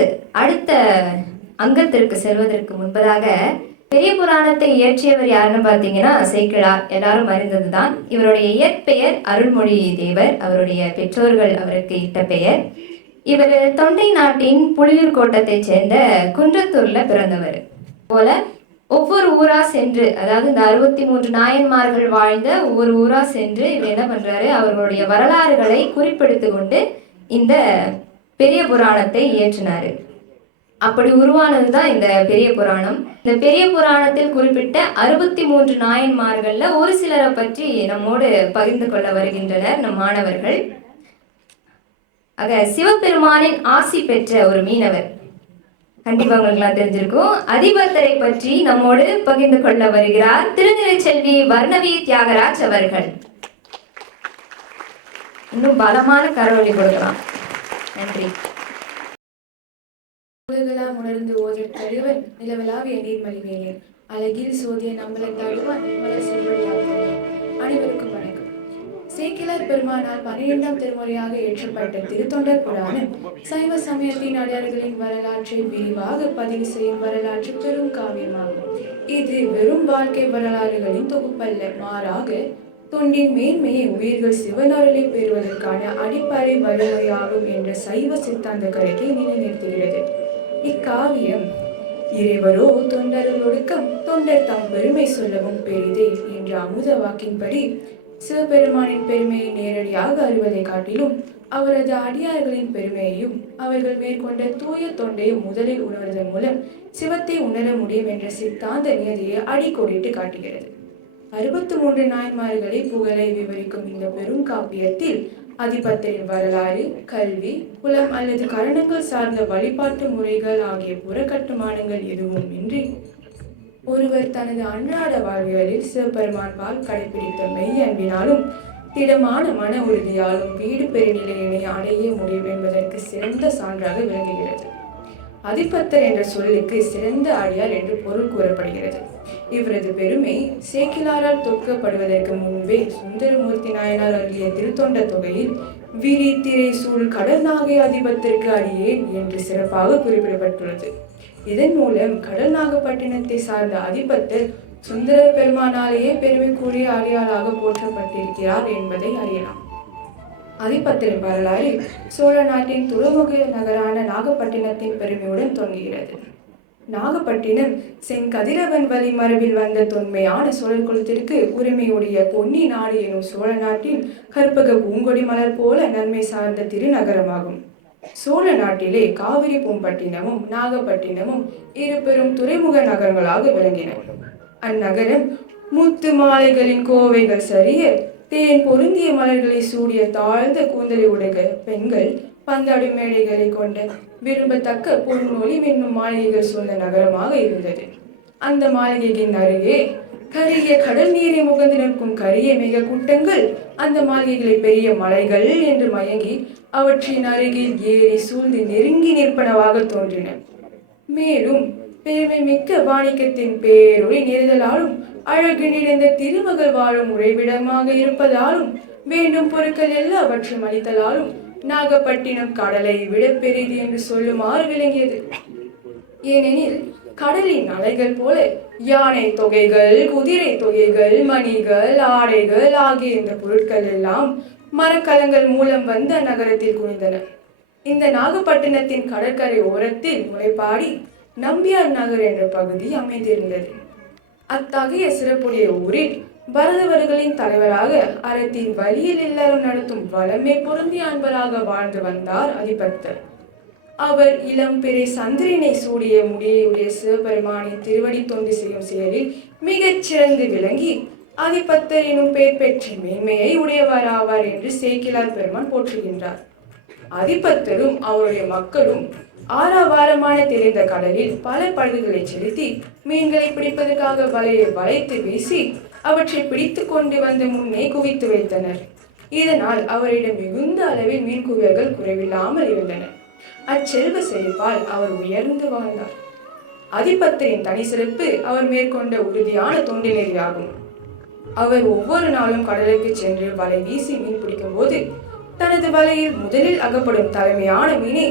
தொடர்ந்து அடுத்த அங்கத்திற்கு செல்வதற்கு முன்பதாக பெரிய புராணத்தை இயற்றியவர் யாருன்னு பார்த்தீங்கன்னா சேக்கிழார் எல்லாரும் அறிந்ததுதான். இவருடைய இயற்பெயர் அருள்மொழி தேவர். அவருடைய பெற்றோர்கள் அவருக்கு இட்ட பெயர். இவர் தொண்டை நாட்டின் புலியூர் கோட்டத்தைச் சேர்ந்த குன்றத்தூர்ல பிறந்தவர். போல ஒவ்வொரு ஊரா சென்று அதாவது இந்த அறுபத்தி மூன்று நாயன்மார்கள் வாழ்ந்த ஒவ்வொரு ஊரா சென்று இவர் என்ன பண்றாரு? அவர்களுடைய வரலாறுகளை குறிப்பெடுத்து கொண்டு இந்த பெரிய புராணத்தை இயற்றினாரு. அப்படி உருவானது தான் இந்த பெரிய புராணம். இந்த பெரிய புராணத்தில் குறிப்பிட்ட அறுபத்தி மூன்று நாயன்மார்கள்ல ஒரு சிலரை பற்றி நம்மோடு பகிர்ந்து கொள்ள வருகின்றனர் நம் மாணவர்கள். ஆக சிவபெருமானின் ஆசி பெற்ற ஒரு மீனவர். கண்டிப்பா உங்களுக்குலாம் தெரிஞ்சிருக்கும். அதிபர்த்தரை பற்றி நம்மோடு பகிர்ந்து கொள்ள வருகிறார் திருநிலைச்செல்வி வர்ணவி தியாகராஜ் அவர்கள். இன்னும் பலமான கரவொலி கொடுக்கலாம். நன்றி. உலகெல்லாம் உணர்ந்து ஓதற் கருவன் நிலவலாவிய நீர்மலிவேலே அழகில் சோதிய நம்மளை தழுவான் அனைவருக்கும் வணக்கம். சேக்கிலார் பெருமானால் பன்னிரெண்டாம் திருமுறையாக ஏற்றப்பட்ட திருத்தொண்டர் புராணம் சைவ சமயத்தின் அடையாளர்களின் வரலாற்றை விரிவாக பதிவு செய்யும் வரலாற்று பெரும் காவியமாகும். இது வெறும் வாழ்க்கை வரலாறுகளின் தொகுப்பல்ல மாறாக தொண்டின் மேன்மையை உயிர்கள் சிவனருளை பெறுவதற்கான அடிப்படை வலிமையாகும் என்ற சைவ சித்தாந்த கருத்தை நிலைநிறுத்துகிறது. இக்காவியம் இறைவரோ தொண்டர்கள் ஒடுக்கம் தொண்டர் தம் பெருமை சொல்லவும் பெரிதே என்ற அமுத வாக்கின்படி சிவபெருமானின் பெருமையை நேரடியாக அறிவதை காட்டிலும் அவரது அடியார்களின் பெருமையையும் அவர்கள் மேற்கொண்ட தூய தொண்டையும் முதலில் உணர்வதன் மூலம் சிவத்தை உணர முடியும் என்ற சித்தாந்த நியதியை அடிக்கோடிட்டு காட்டுகிறது. அறுபத்தி மூன்று நாயன்மார்களை புகழை விவரிக்கும் இந்த பெரும் காப்பியத்தில் அதிபத்தின் வரலாறு கல்வி குலம் அல்லது கரணங்கள் சார்ந்த வழிபாட்டு முறைகள் ஆகிய புறக்கட்டுமானங்கள் எதுவும் இன்றி ஒருவர் தனது அன்றாட வாழ்வியலில் சிவபெருமான்பால் கடைபிடித்த மெய் அன்பினாலும் திடமான மன உறுதியாலும் வீடு பெருநிலையினை அடைய முடியும் என்பதற்கு சிறந்த சான்றாக விளங்குகிறது. அதிபத்தர் என்ற சொல்லுக்கு சிறந்த அடியார் என்று பொருள் கூறப்படுகிறது. இவரது பெருமை சேக்கிலாரால் தொற்கப்படுவதற்கு முன்பே சுந்தரமூர்த்தி நாயனார் அருளிய திருத்தொண்ட தொகையில் விரி திரை சூழ் கடல் நாகை அதிபத்திற்கு அடியேன் என்று சிறப்பாக குறிப்பிடப்பட்டுள்ளது. இதன் மூலம் கடல் நாகப்பட்டினத்தை சார்ந்த அதிபத்தர் சுந்தர பெருமானாலேயே பெருமைக்குரிய அடியாராக போற்றப்பட்டிருக்கிறார் என்பதை அறியலாம். அதிபத்திரின் வரலாறு சோழ நாட்டின் துறைமுக நகரான நாகப்பட்டினத்தின் பெருமையுடன் தொடங்குகிறது. நாகப்பட்டினம் செங்கதிரவன் வழி மரபில் வந்த தொன்மையான சோழர் குலத்திற்கு உரிமையுடைய பொன்னி நாடு எனும் சோழ நாட்டின் கற்பக பூங்கொடி மலர் போல நன்மை சார்ந்த திருநகரமாகும். சோழ நாட்டிலே காவிரி பூம்பட்டினமும் நாகப்பட்டினமும் இரு பெரும் துறைமுக நகரங்களாக விளங்கின. அந்நகரம் முத்து மாலைகளின் கோவைகள் சரிய தேன் பொருந்திய மலர்களை சூடிய தாழ்ந்த கூந்தலை உடைய பெண்கள் பந்தாடு மேடைகளை கொண்ட விரும்பத்தக்க பொன்மொழி மின்னும் மாளிகைகள் சூழ்ந்த நகரமாக இருந்தது. அந்த மாளிகையின் அருகே கரிய கடல் நீரை முகந்து நிற்கும் கரிய மிக கூட்டங்கள் அந்த மாளிகைகளை பெரிய மலைகள் என்று மயங்கி அவற்றின் அருகில் ஏறி சூழ்ந்து நெருங்கி நிற்பனவாக தோன்றின. மேலும் பெருமை மிக்க வாணிக்கத்தின் பேரொளி நேர்தலாலும் அழகு நிறைந்த திருமகள் வாழும் உறைவிடமாக இருப்பதாலும் வேண்டும் பொருட்கள் எல்லாவற்றையும் அளித்தலாலும் நாகப்பட்டினம் கடலை விட பெரிது என்று சொல்லுமாறு விளங்கியது. ஏனெனில் கடலின் அலைகள் போல யானை தொகைகள் குதிரை தொகைகள் மணிகள் ஆடைகள் ஆகிய இந்த பொருட்கள் எல்லாம் மரக்கலங்கள் மூலம் வந்து அந்நகரத்தில் குவிந்தன இந்த நாகப்பட்டினத்தின் கடற்கரை ஓரத்தில் முளைப்பாடி நம்பியார் நகர் என்ற பகுதி அமைந்திருந்தது. அத்தகைய சிறப்புடைய ஊரில் பரதவர்களின் தலைவராக அறத்தின் வழியில் எல்லாரும் நடத்தும் வளமே பொருந்திய அன்பராக வாழ்ந்து வந்தார் அதிபத்தர் அவர் இளம் பிறை சந்திரனை சூடிய முடியுடைய சிவபெருமானை திருவடி தொண்டு செய்யும் செயலில் மிகச் சிறந்து விளங்கி அதிபத்தர் எனும் பெயர் பெற்ற மேன்மையை உடையவராவார் என்று சேக்கிலார் பெருமான் போற்றுகின்றார். அதிபத்தரும் அவருடைய மக்களும் ஆறாவாரமான தெரிந்த கடலில் பல படகுகளை செலுத்தி மீன்களை பிடிப்பதற்காக வலையை வளைத்து வீசி அவற்றை பிடித்து கொண்டு வந்து முன்னே குவித்து வைத்தனர். இதனால் அவரிடம் மிகுந்த அளவில் மீன் குவியல்கள் குறைவில்லாமல் இருந்தன. அச்செல்வ செழிப்பால் அவர் உயர்ந்து வாழ்ந்தார். அதிபத்தரின் தனி சிறப்பு அவர் மேற்கொண்ட உறுதியான தொண்டு நெறியாகும் அவர் ஒவ்வொரு நாளும் கடலுக்கு சென்று வலை வீசி மீன் பிடிக்கும் போது தனது வலையில் முதலில் அகப்படும் தலைமையான மீனை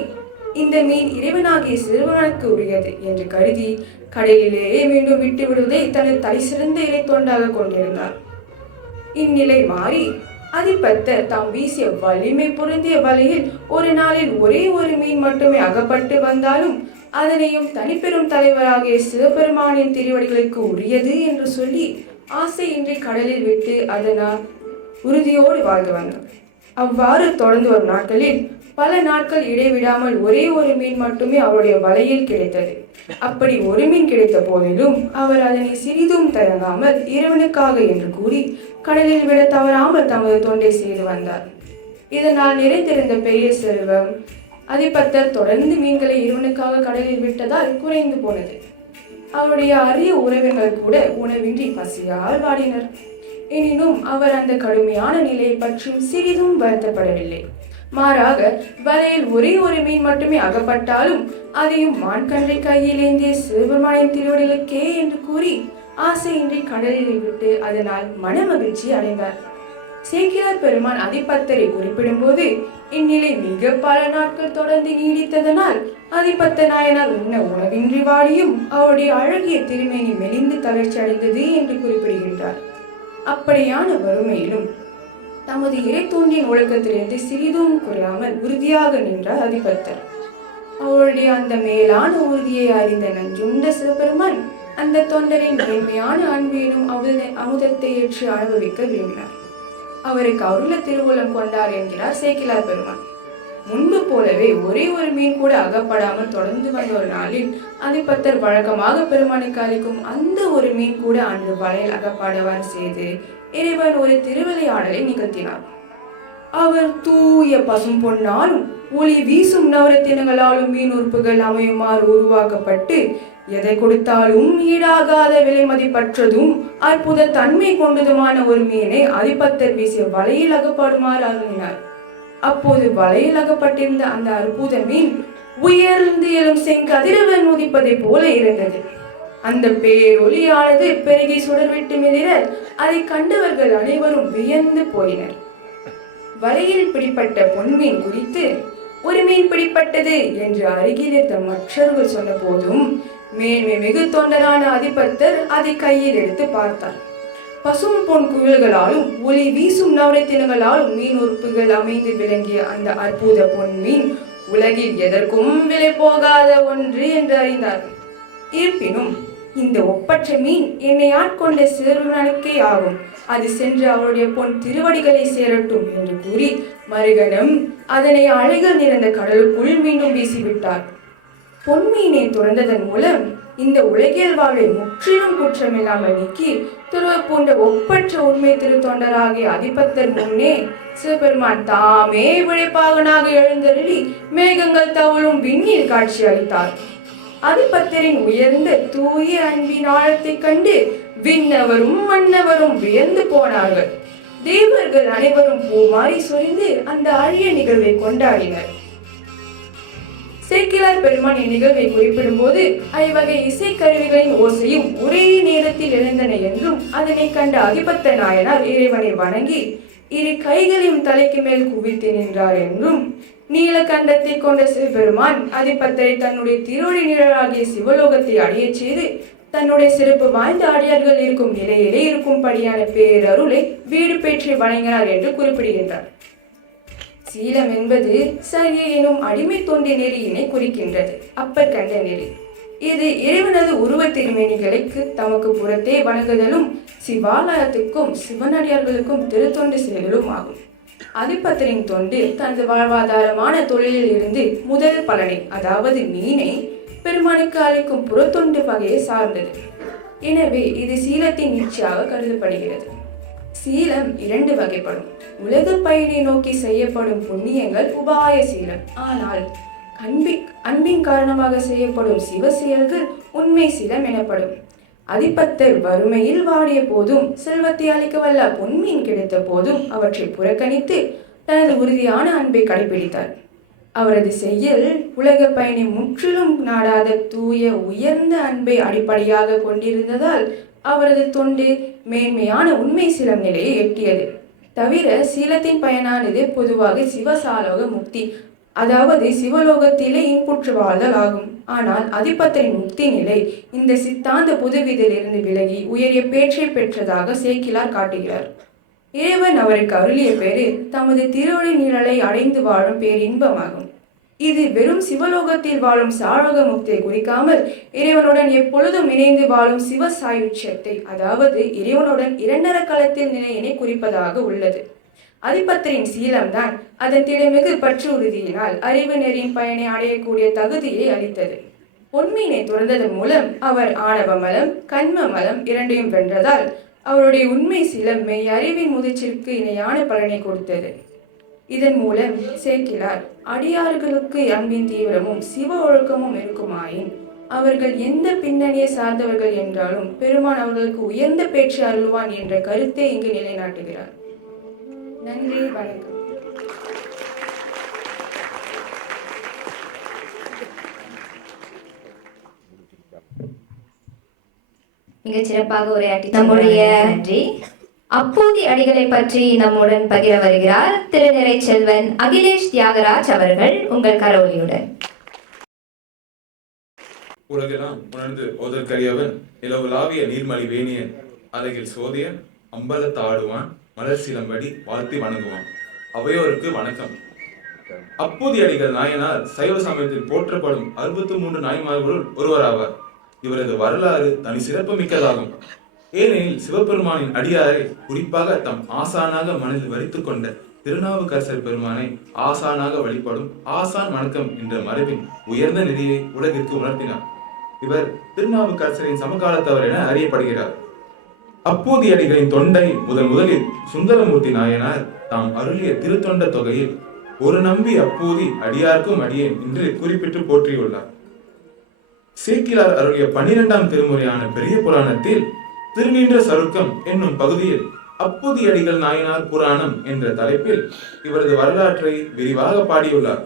இந்த மீன் இறைவனாகிய சிறுவனுக்கு உரியது என்று கருதி கடலிலேயே மீண்டும் விட்டு விடுவதை தனது தலை சிறந்த இறை தொண்டாக கொண்டிருந்தார். இந்நிலை மாறி அதிபத்தர் தாம் வீசிய வலிமை பொருந்திய வலையில் ஒரு நாளில் ஒரே ஒரு மீன் மட்டுமே அகப்பட்டு வந்தாலும் அதனையும் தனிப்பெரும் தலைவராகிய சிவபெருமானின் திருவடிகளுக்கு உரியது என்று சொல்லி ஆசையின்றி கடலில் விட்டு அதனால் உறுதியோடு வாழ்ந்து வந்தார். அவ்வாறு தொடர்ந்து வரும் நாட்களில் பல நாட்கள் இடைவிடாமல் ஒரே ஒரு மீன் மட்டுமே அவருடைய வலையில் கிடைத்தது. அப்படி ஒரு மீன் கிடைத்த போதிலும் அவர் அதனை சிறிதும் தயங்காமல் இறைவனுக்காக என்று கூறி கடலில் விட தவறாமல் தமது தொண்டை செய்து வந்தார். இதனால் நிறைந்திருந்த பெரிய செல்வம் அதிபத்தர் தொடர்ந்து மீன்களை இறைவனுக்காக கடலில் விட்டதால் குறைந்து போனது. அவருடைய அரிய உறவினர்கள் கூட உணவின்றி பசியால் வாடினர். எனினும் அவர் அந்த கடுமையான நிலையை பற்றியும் சிறிதும் வருத்தப்படவில்லை. மாறாக வலையில் ஒரே ஒரு மீன் மட்டுமே அகப்பட்டாலும் அதையும் மான்கன்றை கையில் ஏந்திய சிவபெருமானின் திருவடிகளுக்கே என்று கூறி ஆசையின்றி கடலில் விட்டு அதனால் மனமகிழ்ச்சி அடைந்தார். சேக்கிரார் பெருமான் அதிபத்தரை குறிப்பிடும்போது இந்நிலை மிக பல நாட்கள் தொடர்ந்து நீடித்ததனால் அதிபத்த நாயனார் உண்ண உணவின்றி வாடியும் அவருடைய அழகிய திருமேனி மெலிந்து தளர்ச்சி அடைந்தது என்று குறிப்பிடுகின்றார். அப்படியான வறுமையிலும் தமது இறை தோன்றின் ஒழுக்கத்திலிருந்து சிறிதும் குறையாமல் உறுதியாக நின்றார் அதிபத்தர். அவருடைய அந்த மேலான உறுதியை அறிந்த நஞ்சுண்ட சிவபெருமான் அந்த தொண்டரின் மேன்மையான அன்பேனும் அமுத அமுதத்தை ஏற்று அனுபவிக்க விரும்பினார். அவருக்கு அருள திருவுளம் கொண்டார் என்கிறார் சேக்கிலார் பெருமான். முன்பு போலவே ஒரே ஒரு மீன் கூட அகப்படாமல் தொடர்ந்து வந்த ஒரு நாளில் அதிபத்தர் வழக்கமாக பெருமானுக்கு அளிக்கும் அந்த ஒரு மீன் கூட அன்று வலையில் அகப்படவாறு செய்து இறைவன் ஒரு திருவிளையாடலை நிகழ்த்தினார். அவர் தூய பசும் பொன்னாலும் ஒளி வீசும் நவரத்தினங்களாலும் மீன் உறுப்புகள் அமையுமாறு உருவாக்கப்பட்டு எதை கொடுத்தாலும் ஈடாகாத விலை மதிப்பற்றதும் அற்புத தன்மை கொண்டதுமான ஒரு மீனை அதிபத்தர் வீசிய வலையில் அகப்படுமாறு அருளினார். அப்போது வலையில் அகப்பட்டிருந்த அந்த அற்புத மீன் உயர்ந்து எழும் செங்கதிரவன் உதிப்பதை போல இருந்தது. அந்த பேரொலியானது பெருகி சுடர்விட்டு மிதிர அதை கண்டவர்கள் அனைவரும் வியந்து போயினர். வலையில் பிடிப்பட்ட பொன்மீன் குறித்து ஒரு மீன் பிடிப்பட்டது என்று அருகில் இருந்த மற்றவர்கள் சொன்ன போதும் மேன்மை மிகு தொண்டரான அதிபத்தர் அதை கையில் எடுத்து பார்த்தார். பசும் பொன் குவில்களாலும் ஒளி வீசும் நவரத்தினங்களாலும் மீன் உறுப்புகள் அமைந்து விளங்கிய அந்த அற்புத பொன் மீன் உலகில் எதற்கும் விலை போகாத ஒன்று என்று அறிந்தார் இருப்பினும் இந்த ஒப்பற்ற மீன் என்னை ஆட்கொண்ட சிறுவனுக்கே ஆகும். அது சென்று அவருடைய பொன் திருவடிகளை சேரட்டும் என்று கூறி மருகனும் அதனை அலைகள் நிறைந்த கடலுக்குள் மீண்டும் வீசிவிட்டார். பொன்மீனை துறந்ததன் மூலம் இந்த உலகியல் வாழ்வை முற்றிலும் குற்றமில்லாமல் நீக்கி துருவ பூண்ட ஒப்பற்ற உண்மை திருத்தொண்டராகிய அதிபத்தர் முன்னே சிவபெருமான் தாமே விழைப்பாகனாக எழுந்தருளி மேகங்கள் தவழும் விண்ணில் காட்சி அளித்தார். அதிபத்தரின் உயர்ந்த தூய அன்பின் ஆழத்தைக் கண்டு விண்ணவரும் மன்னவரும் வியந்து போனார்கள். தேவர்கள் அனைவரும் பூமாரி சொரிந்து அந்த அழிய நிகழ்வை கொண்டாடினர். சேக்கிலார் பெருமான் இந்நிகழ்வை குறிப்பிடும்போது ஐவகை இசைக்கருவிகளின் ஓசையும் ஒரே நேரத்தில் எழுந்தன என்றும் அதனை கண்ட அதிபத்த நாயனார் இறைவனை வணங்கி இரு கைகளையும் தலைக்கு மேல் குவித்து நின்றார் என்றும் நீலகண்டத்தை கொண்ட சிவபெருமான் அதிபத்தரை தன்னுடைய திருவடி நிழலாகிய சிவலோகத்தை அடையச் செய்து தன்னுடைய சிறப்பு வாய்ந்த அடியார்கள் இருக்கும் நிலையிலே இருக்கும்படியான பேரருளை வீடு பெற்று வணங்கினார் என்று குறிப்பிடுகின்றார். சீலம் என்பது சரிய எனும் அடிமை தொண்டி நெறியினை குறிக்கின்றது. அப்பர் கண்ட நெறி. இது இறைவனது உருவ திருமேனிகளுக்கு தமக்கு புறத்தே வணங்குதலும் சிவாலயத்துக்கும் சிவனடியார்களுக்கும் திருத்தொண்டு செயலும் ஆகும். அதிபத்தரின் தொண்டு தனது வாழ்வாதாரமான தொழிலில் இருந்து முதல் பலனை அதாவது மீனை பெருமானுக்கு அளிக்கும் புறத்தொண்டு வகையை சார்ந்தது. எனவே இது சீலத்தின் நீட்சியாக கருதப்படுகிறது. சீலம் இரண்டு வகைப்படும். உலக பயனை நோக்கி செய்யப்படும் புண்ணியங்கள் உபாய சீலம். ஆனால் அன்பி அன்பின் காரணமாக செய்யப்படும் சிவ செயல்கள் உண்மை சிலம் எனப்படும். அதிபத்தர் வறுமையில் வாடிய போதும் செல்வத்தை அளிக்க வல்ல பொன்மீன் கிடைத்த போதும் அவற்றை புறக்கணித்து தனது உறுதியான அன்பை கடைபிடித்தார் அவரது செயல் உலக பயணி முற்றிலும் நாடாத தூய உயர்ந்த அன்பை அடிப்படையாக கொண்டிருந்ததால் அவரது தொண்டு மேன்மையான உண்மை சிலம் நிலையை எட்டியது. தவிர சீலத்தின் பயனானது பொதுவாக சிவசாலோக முக்தி அதாவது சிவலோகத்திலே இன்புற்று வாழ்தல் ஆகும். ஆனால் அதிபத்தரின் முக்தி நிலை இந்த சித்தாந்த புதுவிதிலிருந்து விலகி உயரிய பேச்சை பெற்றதாக சேக்கிலார் காட்டுகிறார். இறைவன் அவருக்கு அருளிய பேரு தமது திருவடி நிழலை அடைந்து வாழும் பேரின்பமாகும். இது வெறும் சிவலோகத்தில் வாழும் சாழக முக்தியை குறிக்காமல் இறைவனுடன் எப்பொழுதும் இணைந்து வாழும் சிவ சாயுட்சியத்தை அதாவது இறைவனுடன் இரண்டர களத்தில் நிலையினை குறிப்பதாக உள்ளது. அதிபத்தரின் சீலம்தான் அதன் திடமிகு பற்று உறுதியினால் அறிவு நெறியின் பயனை அடையக்கூடிய தகுதியை அளித்தது. பொன்மீனை துறந்ததன் மூலம் அவர் ஆணவ மலம் கண்ம மலம் இரண்டையும் வென்றதால் அவருடைய உண்மை சிலம் மெய் அறிவின் முதிர்ச்சிற்கு இணையான பலனை கொடுத்தது. இதன் மூலம் சேர்க்கிறார் அடியார்களுக்கு அன்பின் தீவிரமும் சிவ ஒழுக்கமும் இருக்குமாயின் அவர்கள் எந்த பின்னணியை சார்ந்தவர்கள் என்றாலும் பெருமான் அவர்களுக்கு உயர்ந்த பேச்சு அருள்வான் என்ற கருத்தை இங்கு நிலைநாட்டுகிறார். நன்றி வணக்கம். மிகச் சிறப்பாக உரையாற்றி நம்முடைய நன்றி. அப்போதி அடிகளை பற்றி நம்முடன் பகிர வருகிறார் திருநிறை செல்வன் அகிலேஷ் தியாகராஜ் அவர்கள் உங்கள் கரவொலியுடன். உலகெல்லாம் உணர்ந்து ஓதற்கரியவன் நிலவுலாவிய நீர்மலி வேணியன் அழகில் சோதியன் அம்பலத்தாடுவான் மலர் வாழ்த்தி வணங்குவான். அவையோருக்கு வணக்கம். அப்போதியடிகள் நாயனார் சைவ சமயத்தில் போற்றப்படும் அறுபத்தி மூன்று நாய்மார்களுள் ஒருவராவார். இவரது வரலாறு தனி சிறப்பு மிக்கதாகும் ஏனெனில் சிவபெருமானின் அடியாரை குறிப்பாக தம் ஆசானாக மனதில் வரித்துக் கொண்ட திருநாவுக்கரசர் பெருமானை ஆசானாக வழிபடும் ஆசான் வணக்கம் என்ற மரபின் உயர்ந்த நிதியை உலகிற்கு உணர்த்தினார். இவர் திருநாவுக்கரசரின் சமகாலத்தவர் என அறியப்படுகிறார். அப்போதியடிகளின் தொண்டை முதல் முதலில் சுந்தரமூர்த்தி நாயனார் தாம் அருளிய திருத்தொண்ட தொகையில் ஒரு நம்பி அப்போதி அடியார்க்கும் அடியேன் என்று குறிப்பிட்டு போற்றியுள்ளார். சேக்கிலார் அருளிய பனிரெண்டாம் திருமுறையான பெரிய புராணத்தில் திருநின்ற சருக்கம் என்னும் பகுதியில் அப்போதி அடிகள் நாயனார் புராணம் என்ற தலைப்பில் இவரது வரலாற்றை விரிவாக பாடியுள்ளார்.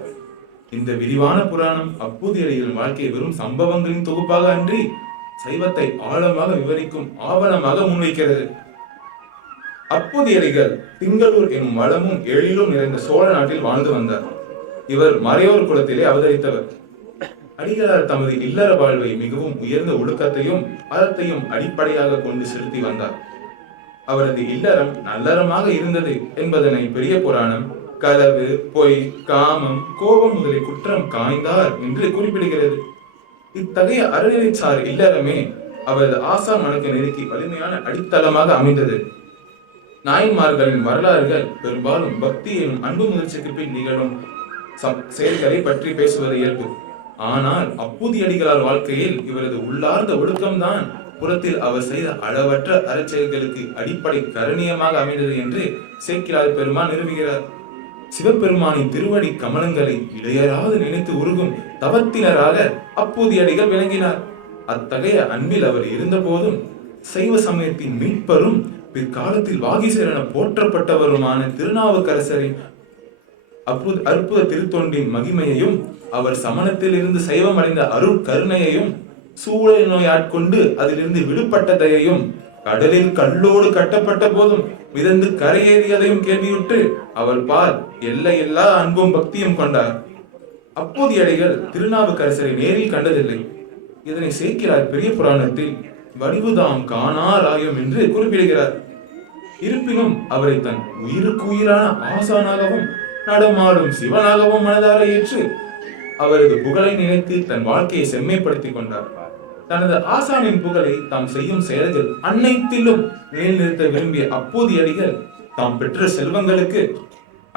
இந்த விரிவான புராணம் அப்போதியடிகளின் வாழ்க்கை வெறும் சம்பவங்களின் தொகுப்பாக அன்றி சைவத்தை ஆழமாக விவரிக்கும் ஆவணமாக முன்வைக்கிறது. அப்போதியடிகள் திங்களூர் எனும் வளமும் எழிலும் நிறைந்த சோழ நாட்டில் வாழ்ந்து வந்தார். இவர் மறையோர் குலத்திலே அவதரித்தவர். அடிகளார் தமது இல்லற வாழ்வை மிகவும் உயர்ந்த ஒழுக்கத்தையும் அறத்தையும் அடிப்படையாக கொண்டு செலுத்தி வந்தார். அவரது இல்லறம் நல்லறமாக இருந்தது என்பதனை பெரிய புராணம் களவு பொய் காமம் கோபம் முதலிய குற்றம் காய்ந்தார் என்று குறிப்பிடுகிறது. இத்தகைய அறநிலைச்சார் இல்லறமே அவரது ஆசா மனக்கு நெருக்கி வலிமையான அடித்தளமாக அமைந்தது. நாயன்மார்களின் வரலாறுகள் பெரும்பாலும் பக்தி எனும் அன்பு முதிர்ச்சிக்கு பின் நிகழும் செயல்களை பற்றி பேசுவது இயல்பு. ஆனால் அப்பூதியடிகளார் வாழ்க்கையில் இவரது உள்ளார்ந்த ஒழுக்கம்தான் புறத்தில் அவர் செய்த அளவற்ற அறச்செயல்களுக்கு அடிப்படை கரணியமாக அமைந்தது என்று சேக்கிலார் பெருமான் நிறுவுகிறார் சிவபெருமானின் திருவடி கமலங்களை இடையராது நினைத்து உருகும் தவத்தினராக அப்போதியடிகள் விளங்கினார். அத்தகைய அன்பில் அவர் இருந்தபோதும் சைவ சமயத்தின் மீட்பரும் பிற்காலத்தில் வாகீசர் என போற்றப்பட்டவருமான திருநாவுக்கரசரின் அற்புத அற்புத திருத்தொண்டின் மகிமையையும் அவர் சமணத்தில் இருந்து சைவம் அடைந்த அருள் கருணையையும் சூழல் நோய் ஆட்கொண்டு அதிலிருந்து விடுபட்டதையும் கடலில் கல்லோடு கட்டப்பட்ட போதும் மிதந்து கரையேறியதையும் கேள்வியுற்று அவள் பால் எல்லையில்லா அன்பும் பக்தியும் கொண்டார். அப்போதையடிகள் திருநாவுக்கரசரை நேரில் கண்டதில்லை. இதனை சேர்க்கிறார் பெரிய புராணத்தில் வடிவுதாம் காணாராயம் என்று குறிப்பிடுகிறார். இருப்பினும் அவரை தன் உயிருக்கு உயிரான ஆசானாகவும் நடமாடும் சிவனாகவும் மனதார ஏற்று அவரது புகழை நினைத்து தன் வாழ்க்கையை செம்மைப்படுத்திக் கொண்டார். தனது ஆசானின் புகழை தாம் செய்யும் செயல்கள் அனைத்திலும் நிலைநிறுத்த விரும்பிய அப்போதியடிகள் தாம் பெற்ற செல்வங்களுக்கு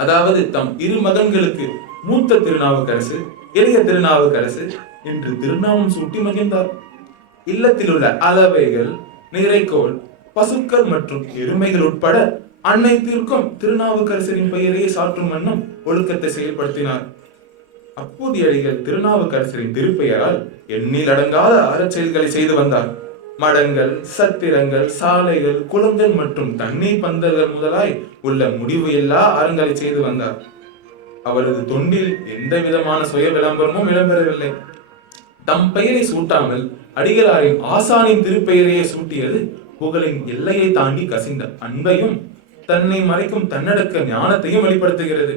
அதாவது தம் இரு மகன்களுக்கு மூத்த திருநாவுக்கரசு இளைய திருநாவுக்கரசு என்று திருநாமம் சூட்டி மகிழ்ந்தார். இல்லத்தில் உள்ள அளவைகள் நிறைக்கோள் பசுக்கள் மற்றும் எருமைகள் உட்பட அனைத்திற்கும் திருநாவுக்கரசரின் பெயரையே சாற்றும் வண்ணம் ஒழுக்கத்தை செயல்படுத்தினார். அப்போதையடிகள் திருநாவுக்கரசரின் திருப்பெயரால் எண்ணில் அடங்காத அறச்செயல்களை செய்து வந்தார். மடங்கள் சத்திரங்கள் சாலைகள் குளங்கள் மற்றும் தண்ணீர் பந்தல்கள் முதலாய் உள்ள முடிவு எல்லா அறங்களை செய்து வந்தார். அவரது தொண்டில் எந்த விதமான சுய விளம்பரமும் இடம்பெறவில்லை. தம் பெயரை சூட்டாமல் அடிகளாரின் ஆசானின் திருப்பெயரையே சூட்டியது புகழின் எல்லையை தாண்டி கசிந்த அன்பையும் தன்னை மறைக்கும் தன்னடக்க ஞானத்தையும் வெளிப்படுத்துகிறது.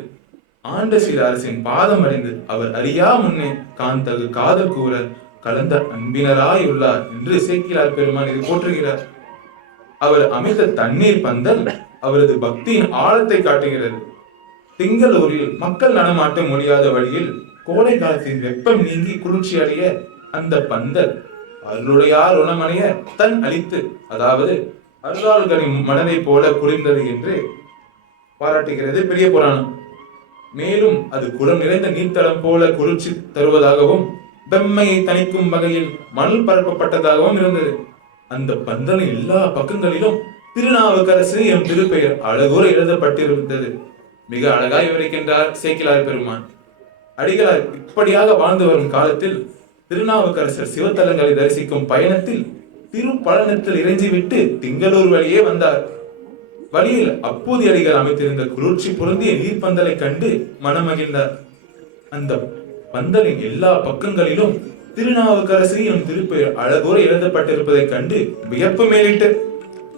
ஆண்ட சில அரசின் பாதம் அடைந்து அவர் அறியா முன்னே காந்தகு காதல் கூற கலந்த அன்பினராய் உள்ளார் என்று இசைக்கிறார் பெருமான் இது போற்றுகிறார். அவர் அமைத்த தண்ணீர் பந்தல் அவரது பக்தியின் ஆழத்தை காட்டுகிறது. திங்களூரில் மக்கள் நடமாட்டம் முடியாத வழியில் கோடை காலத்தில் வெப்பம் நீங்கி குளிர்ச்சி அடைய அந்த பந்தல் அருளுடையார் உணமனைய தன் அளித்து அதாவது அருளாளர்களின் மனதை போல குளிர்ந்தது என்று பாராட்டுகிறது பெரிய புராணம். மேலும் அது குளம் நிறைந்த நீர்த்தளம் போல குளிர்ச்சி தருவதாகவும் வெம்மையை தணிக்கும் வகையில் மணல் பரப்பப்பட்டதாகவும் இருந்தது. அந்த பந்தலின் எல்லா பக்கங்களிலும் திருநாவுக்கரசு என் திருப்பெயர் அழகுற எழுதப்பட்டிருந்தது. மிக அழகாய் விவரிக்கின்றார் சேக்கிலார் பெருமான். அடிகளார் இப்படியாக வாழ்ந்து வரும் காலத்தில் திருநாவுக்கரசர் சிவத்தலங்களை தரிசிக்கும் பயணத்தில் திருப்பழனத்தில் இறைஞ்சிவிட்டு திங்களூர் வழியே வந்தார். வழியில் அப்போது அடிகள் அமைத்திருந்த குளிர்ச்சி பொருந்திய நீர்பந்தலை கண்டு மனமகிழ்ந்தார் அந்த பந்தலின் எல்லா பக்கங்களிலும் திருநாவுக்கரசு எனும் திருப்பெயர் அழகோர எழுதப்பட்டிருப்பதைக் கண்டு வியப்பு மேலிட்டு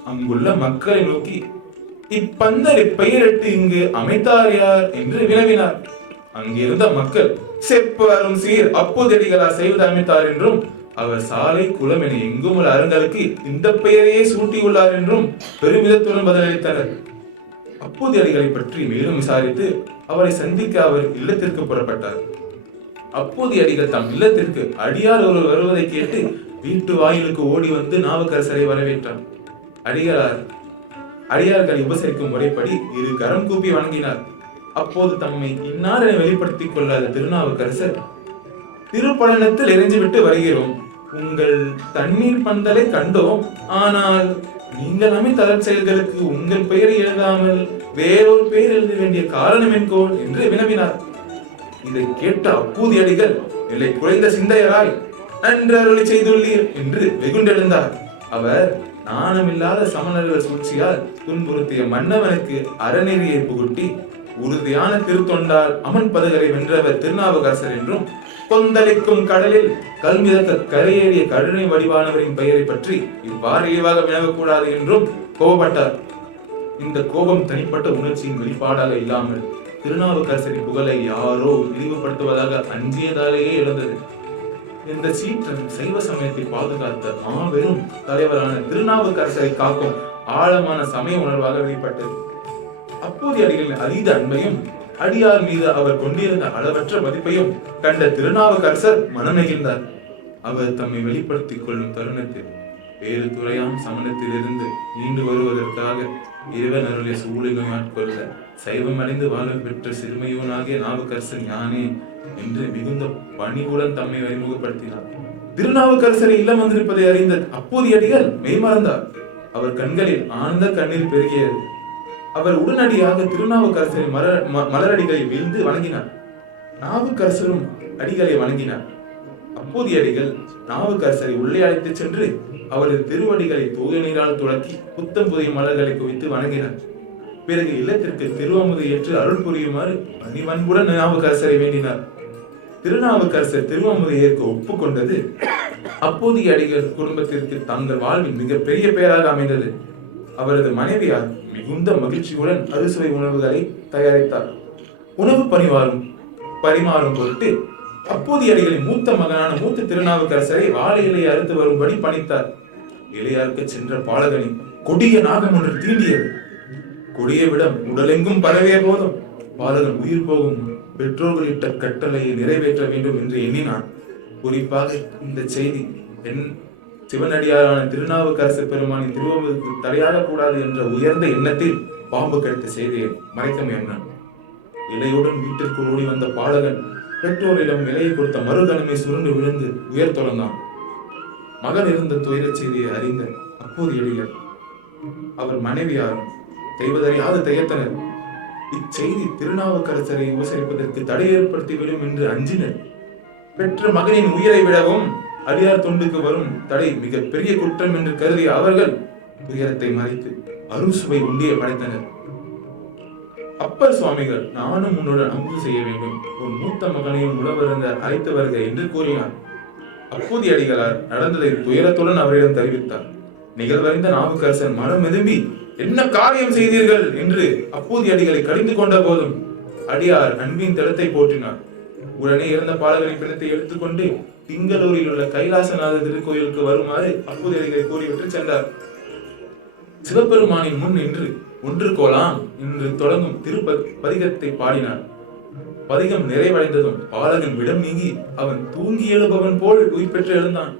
அங்குள்ள மக்களை நோக்கி இப்பந்தலை பெயரிட்டு இங்கு அமைத்தார் யார்? என்று வினவினார். அங்கிருந்த மக்கள் செப்பாரும் சீர் அப்போதடிகளார் செய்வது அமைத்தார் என்றும் அவர் சாலை குளம் என எங்கும் உள்ள அருங்கலுக்கு இந்த பெயரையே சூட்டியுள்ளார் என்றும் பெருமிதத்துடன் பதிலளித்தனர். அப்போது அடிகளை பற்றி மேலும் விசாரித்து அவரை சந்திக்க அவர் இல்லத்திற்கு புறப்பட்டார். அப்போது அடிகள் தம் இல்லத்திற்கு அடியார் ஒருவர் வருவதை கேட்டு வீட்டு வாயிலுக்கு ஓடி வந்து நாவுக்கரசரை வரவேற்றார். அடிகளார் அடியார்களை உபசரிக்கும் முறைப்படி இரு கரம் கூப்பி வணங்கினார். அப்போது தம்மை இன்னார் என வெளிப்படுத்திக் கொள்ளாத திருநாவுக்கரசர் திருப்பழனத்தில் இறைஞ்சிவிட்டு வருகிறோம். உங்கள் தண்ணீர் பந்தலை கண்டோம். ஆனால் நீங்கள் அமைத்த செயல்களுக்கு உங்கள் பெயரை எழுதாமல் வேறொரு பெயர் எழுத வேண்டிய காரணம் என்கோள் என்று வினவினார். இதை கேட்ட அப்பூதி அடிகள் இல்லை குறைந்த சிந்தையராய் அன்று அருளை செய்துள்ளீர் என்று வெகுண்டெழுந்தார். அவர் நாணமில்லாத சமணர்கள் சூழ்ச்சியால் துன்புறுத்திய மன்னவனுக்கு அறநெறியை புகுட்டி உறுதியான திருத்தொண்டால் அமன் பதகரை வென்றவர் திருநாவுக்கரசர் என்றும் கொந்தளிக்கும் கடலில் கல் மிதக்க கரையேறிய கருணை வடிவானவரின் பெயரை பற்றி இவ்வாறு இழிவாக வினவக்கூடாது என்றும் கோபப்பட்டார். இந்த கோபம் தனிப்பட்ட உணர்ச்சியின் வெளிப்பாடாக இல்லாமல் திருநாவுக்கரசரின் புகழை யாரோ இழிவுபடுத்துவதாக அஞ்சியதாலேயே எழுந்தது. இந்த சீற்றம் சைவ சமயத்தை பாதுகாத்த மாபெரும் தலைவரான திருநாவுக்கரசரை காக்கும் ஆழமான சமய உணர்வாக வெளிப்பட்டது. அப்போதைய அடிகளின் அதீத அன்பையும் அடியார் மீது அவர் கொண்டிருந்த அளவற்ற மதிப்பையும் கண்ட திருநாவுக்கரசர் மனநெகிழ்ந்தார். அவர் தம்மை வெளிப்படுத்திக் கொள்ளும் தருணத்தில் வேறு துறையாம் சமணத்திலிருந்து மீண்டு வருவதற்காக இறைவன் அருளை சூழலை ஆட்கொள்ள சைவம் அடைந்து வாழ பெற்ற சிறுமையோனாகிய நாவுக்கரசன் யானே என்று மிகுந்த பணிவுடன் தம்மை அறிமுகப்படுத்தினார். திருநாவுக்கரசரை இல்லம் வந்திருப்பதை அறிந்த அப்போதைய அடிகள் மெய்மறந்தார். அவர் கண்களில் ஆனந்த கண்ணீர் பெருகியது. அவர் உடனடியாக திருநாவுக்கரசரை மர ம- மலரடிகளை விழுந்து வணங்கினார். நாவுக்கரசரும் அடிகளை வணங்கினார். அப்போதைய அடிகள் நாவுக்கரசரை உள்ளே அழைத்துச் சென்று அவரது திருவடிகளை தூயநீரால் துளக்கி புத்தம் புதிய மலர்களை குவித்து வணங்கினார். பிறகு இல்லத்திற்கு திருவமுதை ஏற்று அருள் புரியுமாறு பணிவன்புடன் நாவுக்கரசரை வேண்டினார். திருநாவுக்கரசர் திருவமுதை ஏற்க ஒப்புக்கொண்டது அப்போதைய அடிகள் குடும்பத்திற்கு தங்கள் வாழ்வில் மிகப்பெரிய பெயராக அமைந்தது. அவரது மனைவியார் மிகுந்த மகிழ்ச்சியுடன் அறுசுவை உணவுகளை தயாரித்தார். உணவு பரிமாறும் பரிமாறும் பொருட்டு அப்போதைய அடிகளின் மூத்த மகனான மூத்த திருநாவுக்கரசரை வாழை இலையை அறுத்து வரும்படி பணித்தார். இளையாருக்கு சென்ற பாலகனி கொடிய நாகம் ஒன்று தீண்டியது. கொடிய விடம் உடலெங்கும் பரவிய போதும். பாலகன் உயிர் போகும் பெற்றோர்களிட்ட கட்டளையை நிறைவேற்ற வேண்டும் என்று எண்ணினான். குறிப்பாக இந்த செய்தி என் சிவனடியாரான திருநாவுக்கரசு பெருமானின் திருவமுதற்கு தடையாக கூடாது என்ற உயர்ந்த எண்ணத்தில் பாம்பு கடித்த செய்தியை மறைக்க முயன்றான். இலையுடன் வீட்டிற்குள் ஓடி வந்த பாலகன் பெற்றோரிடம் இலையை கொடுத்த மறுகணமே சுருண்டு விழுந்து உயர் தொடர்ந்தான் மகன் இருந்த துயரச் செய்தியை அறிந்த அப்போது எளியர் அவர் மனைவியாரும் தெய்வதறியாது தயத்தனர் இச்செய்தி திருநாவுக்கரசரை உபசரிப்பதற்கு தடை ஏற்படுத்திவிடும் என்று அஞ்சினர். பெற்ற மகனின் உயிரை விடவும் அடியார் தொண்டுக்கு வரும் தடை மிக பெரிய குற்றம் என்று கருதிய அவர்கள் துயரத்தை மறைத்து அறுசுவை உண்டிய படைத்தனர். அப்பர் சுவாமிகள் நானும் உன்னுடன் அம்பு செய்ய வேண்டும். உன் மூத்த மகனையும் உணவருந்த அழைத்து வருக என்று கூறினார். அப்போதி அடிகளார் நடந்ததை துயரத்துடன் அவரிடம் தெரிவித்தார். நிகழ்வறிந்த நாவுக்கரசன் மனம் எதும்பி என்ன காரியம் செய்தீர்கள்? என்று அப்போதி அடிகளை கடிந்து கொண்ட போதும் அடியார் அன்பின் திடத்தை போற்றினார். உடனே இறந்த பாலகரின் பிணத்தை எடுத்துக்கொண்டு திங்களூரில் உள்ள கைலாசநாத திருக்கோயிலுக்கு வருமாறு அப்போதைகளை கூறிவிட்டு சென்றார். சிவபெருமானின் முன் நின்று ஒன்று கோலாம் என்று தொடங்கும் திருப்ப பதிகத்தை பாடினார் பதிகம் நிறைவடைந்ததும் பாலகன் விடம் நீங்கி அவன் தூங்கி எழுபவன் போல் உயிர் பெற்று எழுந்தான்.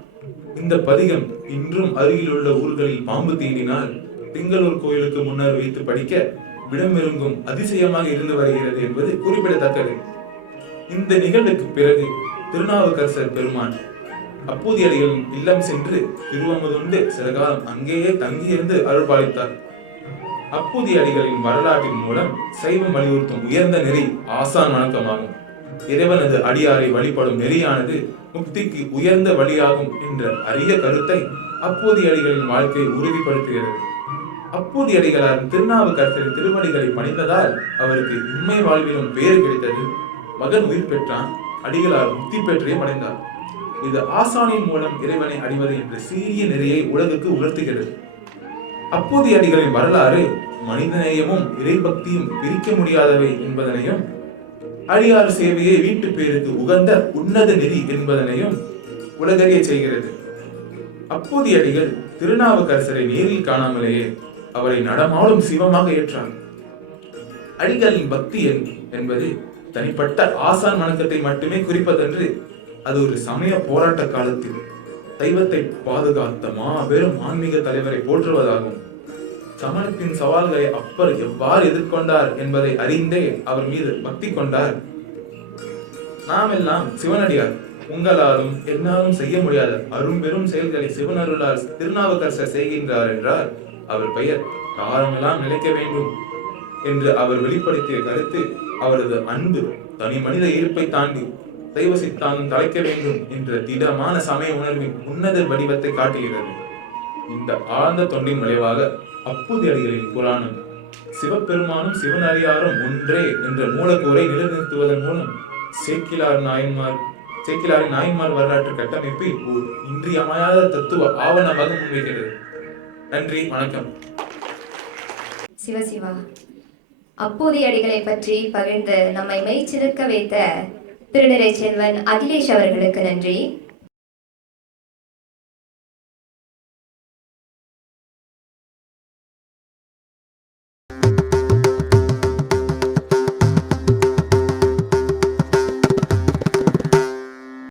இந்த பதிகம் இன்றும் அருகில் உள்ள ஊர்களில் பாம்பு தீண்டினால் திங்களூர் கோயிலுக்கு முன்னர் வைத்து படிக்க விடமிருங்கும் அதிசயமாக இருந்து வருகிறது என்பது குறிப்பிடத்தக்கது. இந்த நிகழ்வுக்கு பிறகு திருநாவுக்கரசர் பெருமான். அப்பூதியடிகளின் இல்லம் சென்று திருவமுதுண்டு சில காலம் அங்கேயே தங்கியிருந்து அருள்பாலித்தார். அப்பூதி அடிகளின் வரலாற்றின் மூலம் சைவம் வலியுறுத்தும் உயர்ந்த நெறி ஆசான் வணக்கமாகும். இறைவனது அடியாரை வழிபடும் நெறியானது முக்திக்கு உயர்ந்த வழியாகும் என்ற அரிய கருத்தை அப்போதியடிகளின் வாழ்க்கை உறுதிப்படுத்துகிறது. அப்போதியடிகளார் திருநாவுக்கரசரின் திருவடிகளை பணிந்ததால் அவருக்கு உண்மை வாழ்விலும் பெயர் கிடைத்தது. மகன் உயிர் பெற்றான். அடிகளார் முக்தி பெற்றையும் அடைந்தார். இது ஆசானின் மூலம் இறைவனை அடைவது என்ற சீரிய நெறியை உலகுக்கு உணர்த்துகிறது. அப்போதைய அடிகளின் வரலாறு மனிதநேயமும் இறைபக்தியும் பிரிக்க முடியாதவை என்பதனையும் அடியார் சேவையை வீட்டு பேருக்கு உகந்த உன்னத நெறி என்பதனையும் உலகறிய செய்கிறது. அப்போதைய அடிகள் திருநாவுக்கரசரை நேரில் காணாமலேயே அவரை நடமாடும் சிவமாக ஏற்றார் அடிகளின் பக்தி என்பது தனிப்பட்ட ஆசான் வணக்கத்தை மட்டுமே குறிப்பதன்று அது ஒரு சமய போராட்ட காலத்தில் தெய்வத்தை பாதுகாத்த மாபெரும் ஆன்மீக தலைவரை போற்றுவதாகும். சமணத்தின் சவால்களை அப்பர் எவ்வாறு எதிர்கொண்டார் என்பதை அறிந்தே அவர் மீது பக்தி கொண்டார். நாம் எல்லாம் சிவனடியார். உங்களாலும் என்னாலும் செய்ய முடியாத அரும்பெரும் செயல்களை சிவனருளால் திருநாவுக்கரசர் செய்கின்றார் என்றார். அவர் பெயர் காலமெல்லாம் நிலைக்க வேண்டும் என்று அவர் வெளிப்படுத்திய கருத்து அவரது அன்பு தனி மனித இருப்பை தாண்டி தெய்வ சித்தாந்தம் தலைக்க வேண்டும் என்ற திடமான சமய உணர்வின் உன்னத வடிவத்தை காட்டுகிறது. இந்த ஆழ்ந்த தொண்டின் விளைவாக அப்புதி அடிகளின் புராணம் சிவபெருமானும் சிவனடியாரும் ஒன்றே என்ற மூலக்கூரை நிலைநிறுத்துவதன் மூலம் சேக்கிலார் நாயன்மார் சேக்கிலாரின் நாயன்மார் வரலாற்று கட்டமைப்பு ஓர் இன்றியமையாத தத்துவ ஆவணமாக முன்வைக்கிறது. நன்றி வணக்கம். சிவசிவா அப்போதைய அடிகளை பற்றி பகிர்ந்து நம்மை மெய்ச்சிருக்க வைத்த திருநிறை செல்வன் அகிலேஷ் அவர்களுக்கு நன்றி.